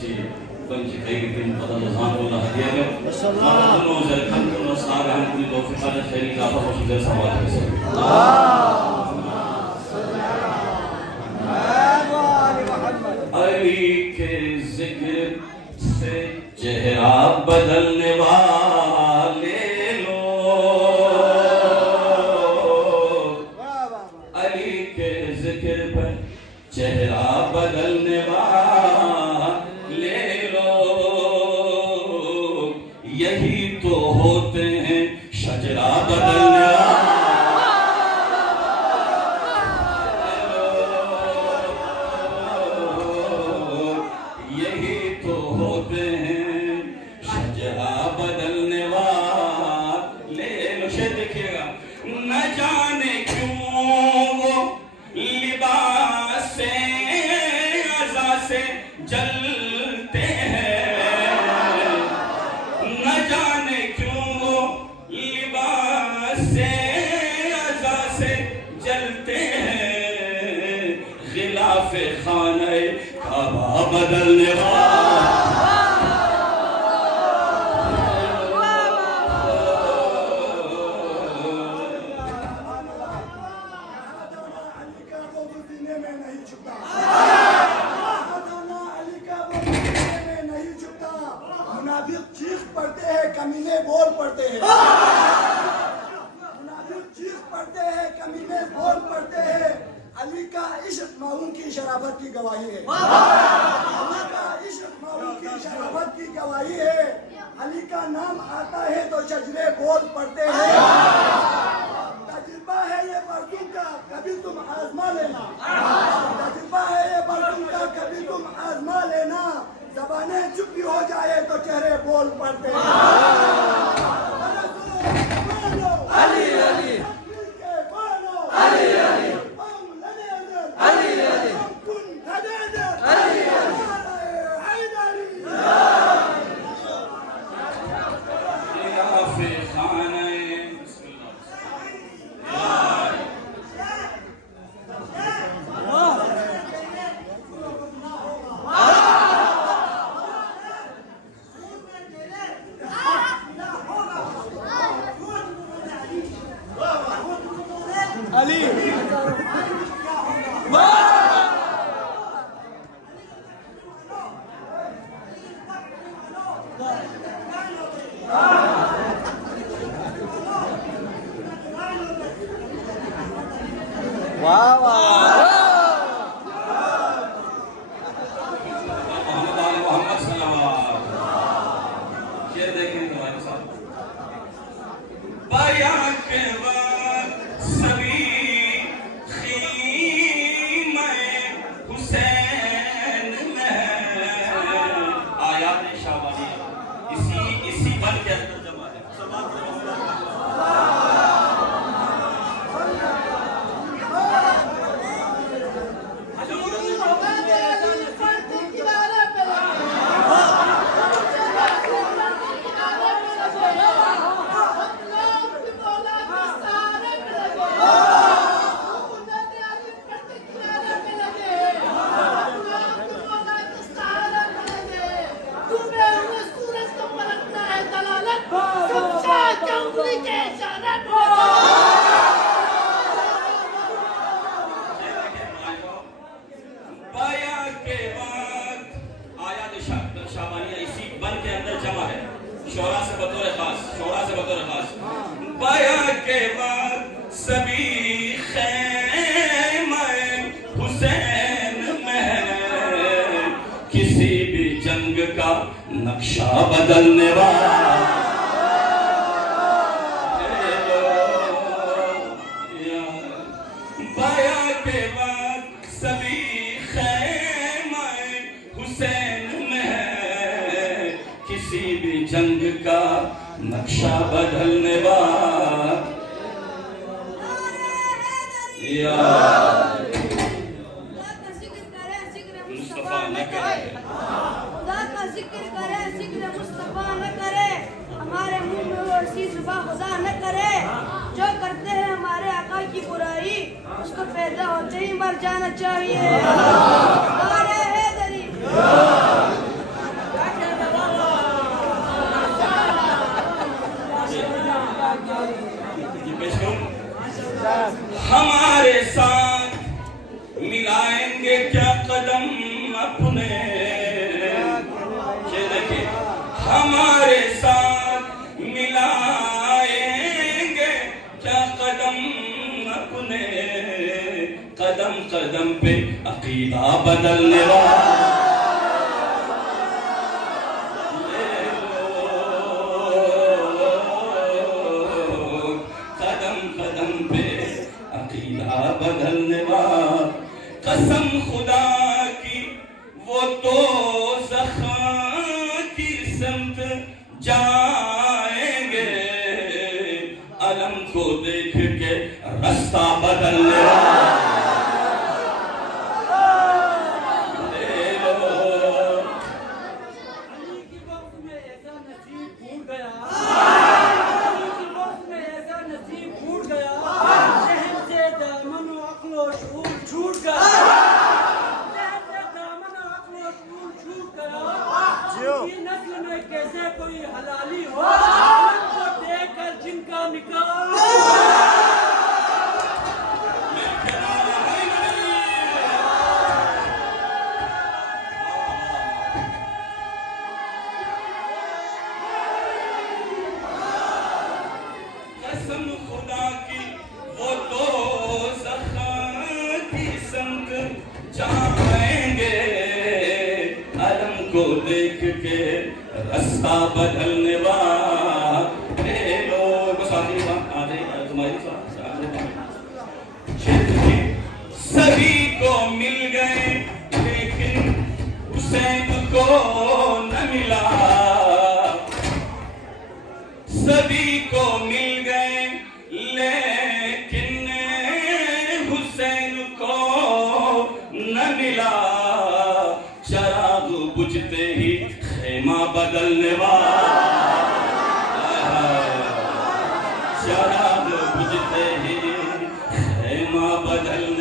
شيء بنش خير من فضل زان الله هديه ما كنوا زركن كنوا صاغ هم كل توفيق على خير كافة وشجع سواد بسم अली के जिक्र से चेहरा बदलने वाले लोग अली के जिक्र पर चेहरा बदलने वाले लोग यही तो होते हैं शजरा बदलने जलते हैं न जाने क्यों वो लिबास से अज़ा से जलते हैं खिलाफ खाने काबा बदलने चीख पढ़ते हैं कमीने बोल पढ़ते हैं मुनाफिक चीख पढ़ते हैं कमीने बोल पढ़ते हैं अली का इश्क माऊन की शराफत की गवाही है अली का इश्क माऊन की शराफत की गवाही है अली का नाम आता है तो शजरे बोल पढ़ते हैं तजुर्बा है ये बरदुम का कभी तुम आजमा लेना तजुर्बा है ये बरदुम का कभी तुम आजमा लेना ज़बानें चुप भी हो जाए तो चेहरे बोल पड़ते हैं अली अली अली अली अली अली Ali वाह वाह मोहम्मद सल्लल्लाहु ये देखें तुम्हारे साथ बयां के वक्त सभी खीमे हुसैन में आयात शाबानी इसी बन के अंदर जमा है शोरा से बतौर खास बाया के बाद सभी खैमे हुसैन में किसी भी जंग का नक्शा बदलने वाला बाया के बाद सभी खैमे हुसैन में किसी भी जंग का नक्शा बदलने वाला मुस्तफा न करे हमारे मुंह में वो ऐसी जुबान खुदा न करे जो करते हैं हमारे आका की बुराई उसको पैदा होते ही मर जाना चाहिए। हमारे साथ मिलाएंगे क्या कदम अपने, ये देखिए हमारे साथ मिलाएंगे क्या कदम अपने, कदम कदम पे अकीदा बदलने वाला बदलने वाला, कसम खुदा की वो तो ज़ख़ा की समत जाएंगे, अलम को देख के रास्ता बदलने वाला। कैसे कोई हलाली हो तो देखकर जिनका निकाल कसम खुदा की वो तो ज़ख़ा की समत जाएंगे, अलम को देख के रास्ता बदलने वाले लोग। साथी आ रहे तुम्हारी सभी को मिल गए लेकिन हुसैन को न मिला, सभी को मिल गए लेकिन हुसैन को न मिला, चराग बुझते ही खेमा बदलने वाला, चराग बुझते ही खेमा बदलने